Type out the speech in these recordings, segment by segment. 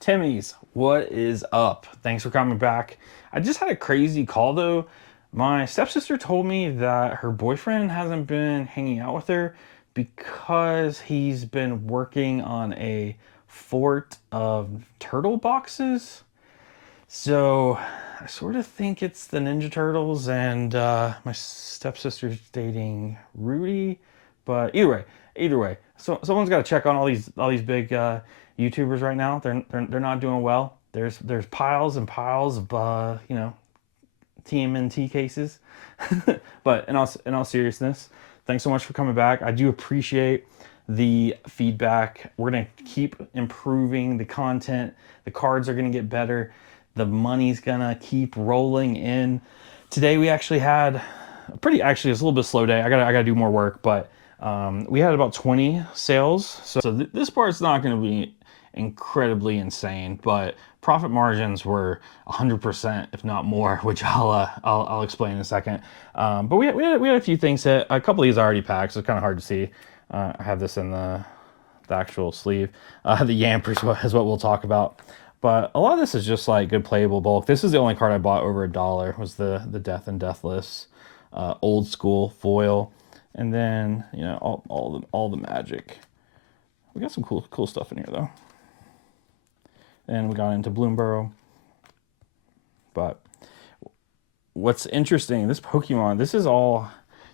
Timmy's, what is up? Thanks for coming back. I just had a crazy call though. My stepsister told me that her boyfriend hasn't been hanging out with her because he's been working on a fort of turtle boxes. So I sort of think it's the Ninja Turtles, and my stepsister's dating Rudy. But either way, so someone's got to check on all these big YouTubers right now. They're not doing well. There's piles and piles of TMNT cases. But in all seriousness, thanks so much for coming back. I do appreciate the feedback. We're gonna keep improving the content. The cards are gonna get better. The money's gonna keep rolling in. Today we actually had actually it's a little bit slow day. I gotta do more work, but we had about 20 sales. So this part's not gonna be incredibly insane, but profit margins were 100%, if not more, which I'll explain in a second. But we had a few things hit. A couple of these are already packed, so it's kind of hard to see. I have this in the actual sleeve. The Yamper is what we'll talk about. But a lot of this is just like good playable bulk. This is the only card I bought over $1. Was the Death and Deathless old school foil, and then all the magic. We got some cool stuff in here though. And we got into Bloomborough. But what's interesting, this Pokemon, this is all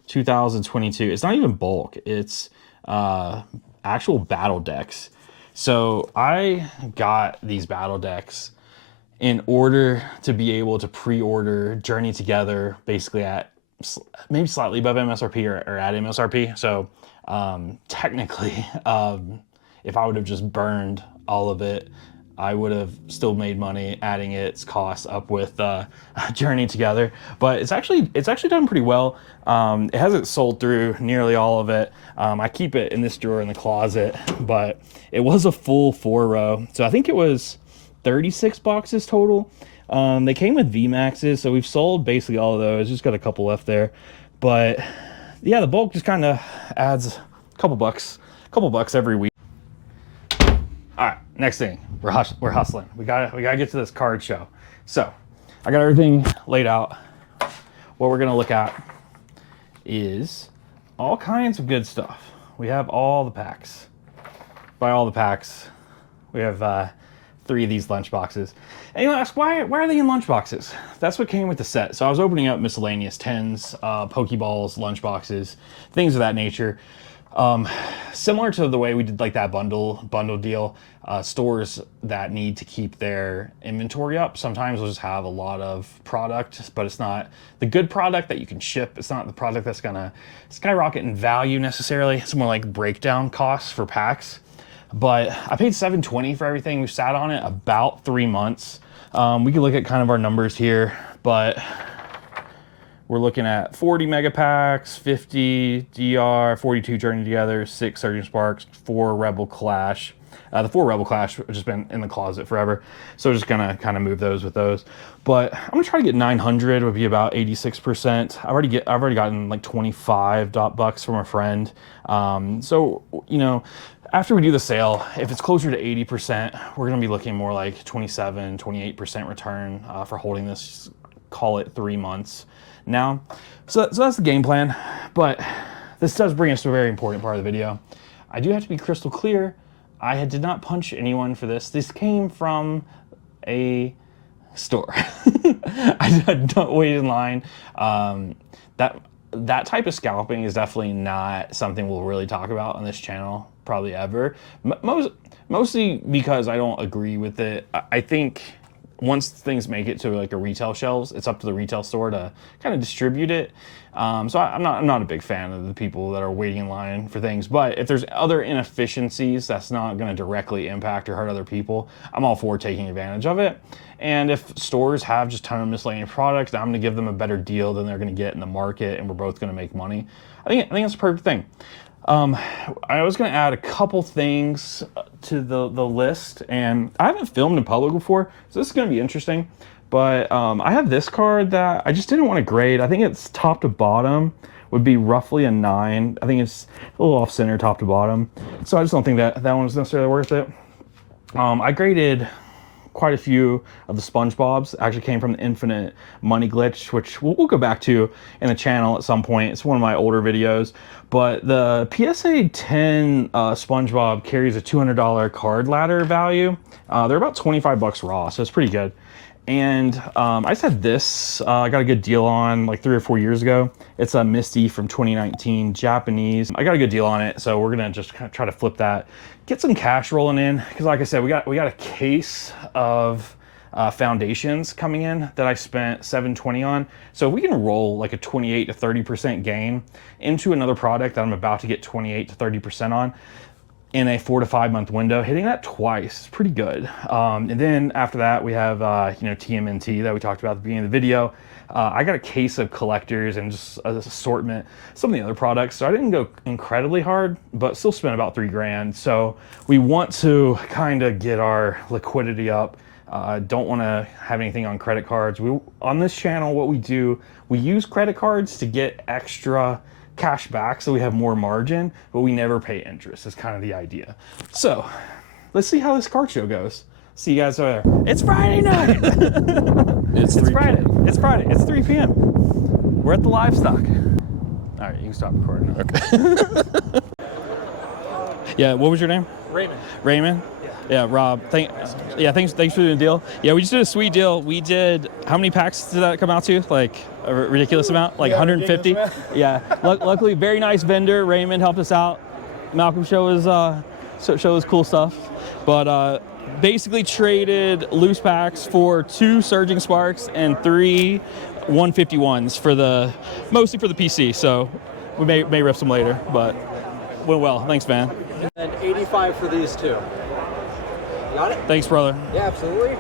2022. It's not even bulk. It's actual battle decks. So I got these battle decks in order to be able to pre-order Journey Together basically at maybe slightly above MSRP or at MSRP. So technically, if I would have just burned all of it, I would have still made money adding its costs up with Journey Together. But it's actually done pretty well. It hasn't sold through nearly all of it. I keep it in this drawer in the closet, but it was a full 4-row. So I think it was 36 boxes total. They came with VMAXs, so we've sold basically all of those. Just got a couple left there. But yeah, the bulk just kind of adds a couple bucks every week. All right, next thing, we're hustling. We gotta get to this card show. So I got everything laid out. What we're gonna look at is all kinds of good stuff. We have all the packs. By all the packs, we have 3 of these lunch boxes. And you ask, why are they in lunch boxes? That's what came with the set. So I was opening up miscellaneous 10s, Pokeballs, lunch boxes, things of that nature. Similar to the way we did like that bundle deal, stores that need to keep their inventory up sometimes will just have a lot of product, but it's not the good product that you can ship. It's not the product that's gonna skyrocket in value necessarily. It's more like breakdown costs for packs. But I paid $7.20 for everything. We've sat on it about 3 months. We can look at kind of our numbers here, but we're looking at 40 mega packs, 50 DR, 42 Journey Together, 6 Surging Sparks, 4 Rebel Clash. The 4 Rebel Clash have just been in the closet forever, so we're just gonna kind of move those with those. But I'm gonna try to get 900. Would be about 86%. I've already gotten like 25 bucks from a friend. So after we do the sale, if it's closer to 80%, we're gonna be looking more like 27, 28% return for holding this. Call it 3 months. Now, so that's the game plan, but this does bring us to a very important part of the video. I do have to be crystal clear. I did not punch anyone for this. This came from a store. I don't wait in line. That type of scalping is definitely not something we'll really talk about on this channel, probably ever. Mostly because I don't agree with it. I think once things make it to like a retail shelves, it's up to the retail store to kind of distribute it. So I'm not a big fan of the people that are waiting in line for things. But if there's other inefficiencies that's not going to directly impact or hurt other people, I'm all for taking advantage of it. And if stores have just a ton of miscellaneous products, I'm going to give them a better deal than they're going to get in the market, and we're both going to make money. I think that's a perfect thing. I was going to add a couple things to the list, and I haven't filmed in public before, so this is going to be interesting. But I have this card that I just didn't want to grade. I think it's top to bottom would be roughly a 9. I think it's a little off center top to bottom, so I just don't think that one was necessarily worth it. I graded quite a few of the SpongeBobs actually came from the Infinite Money glitch, which we'll go back to in the channel at some point. It's one of my older videos. But the PSA 10 SpongeBob carries a $200 card ladder value. They're about 25 bucks raw, so it's pretty good. And I just had this, I got a good deal on like 3 or 4 years ago. It's a Misty from 2019, Japanese. I got a good deal on it, so we're gonna just kind of try to flip that, get some cash rolling in. Because like I said, we got a case of foundations coming in that I spent $720 on. So if we can roll like a 28 to 30% gain into another product that I'm about to get 28 to 30% on, in a 4 to 5 month window, hitting that twice is pretty good. And then after that, we have TMNT that we talked about at the beginning of the video. I got a case of collectors and just an assortment, some of the other products. So I didn't go incredibly hard, but still spent about $3 grand. So we want to kind of get our liquidity up. Don't want to have anything on credit cards. On this channel, what we do, we use credit cards to get extra cash back so we have more margin, but we never pay interest. That's kind of the idea. So let's see how this card show goes. See you guys over there. It's Friday night. It's Friday. It's Friday. It's 3 p.m. We're at the Livestock. All right, you can stop recording now. Okay. Yeah, what was your name? Raymond. Raymond? Yeah, Rob. Thanks for doing the deal. Yeah, we just did a sweet deal. We did, how many packs did that come out to? Like a ridiculous amount? Like 150? Yeah. Luckily, very nice vendor. Raymond helped us out. Malcolm showed us cool stuff. But basically traded loose packs for 2 Surging Sparks and 3 151s for mostly for the PC. So we may rip some later, but went well. Thanks, man. And 85 for these 2. Got it? Thanks, brother. Yeah, absolutely.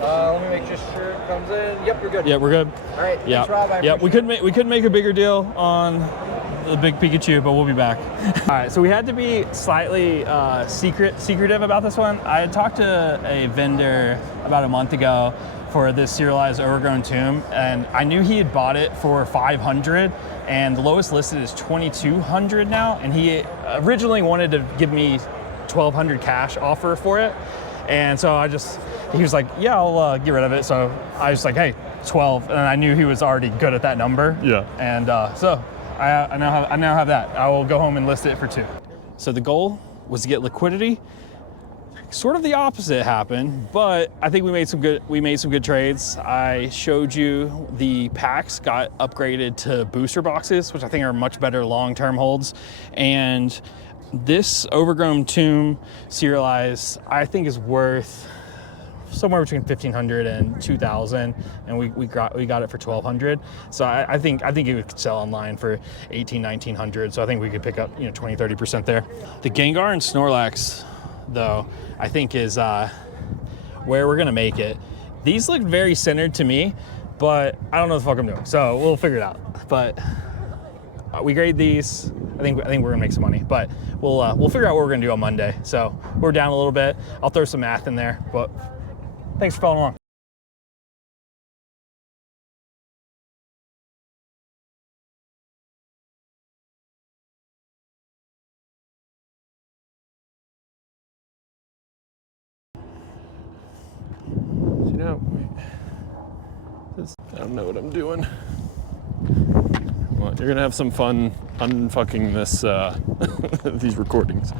Let me make sure it comes in. Yep, you're good. Yeah, we're good. All right. Yeah. Thanks, Rob. Yeah, we couldn't make a bigger deal on the big Pikachu, but we'll be back. All right, so we had to be slightly secretive about this one. I had talked to a vendor about a month ago for this serialized overgrown tomb, and I knew he had bought it for $500, and the lowest listed is $2,200 now, and he originally wanted to give me $1,200 cash offer for it. And so he was like, yeah, I'll get rid of it. So I was like, hey, 12. And I knew he was already good at that number. Yeah. And so I now have that. I will go home and list it for 2. So the goal was to get liquidity. Sort of the opposite happened, but I think we made some good trades. I showed you the packs got upgraded to booster boxes, which I think are much better long-term holds. And this overgrown tomb serialized, I think, is worth somewhere between $1,500 and $2,000, and we got it for $1,200. So I think it would sell online for $1,800, $1,900. So I think we could pick up 20-30% there. The Gengar and Snorlax, though, I think is where we're gonna make it. These look very centered to me, but I don't know what the fuck I'm doing. So we'll figure it out. But we grade these. I think we're gonna make some money, but we'll figure out what we're gonna do on Monday. So we're down a little bit. I'll throw some math in there, but thanks for following along. I don't know what I'm doing. Well, you're gonna have some fun unfucking this these recordings.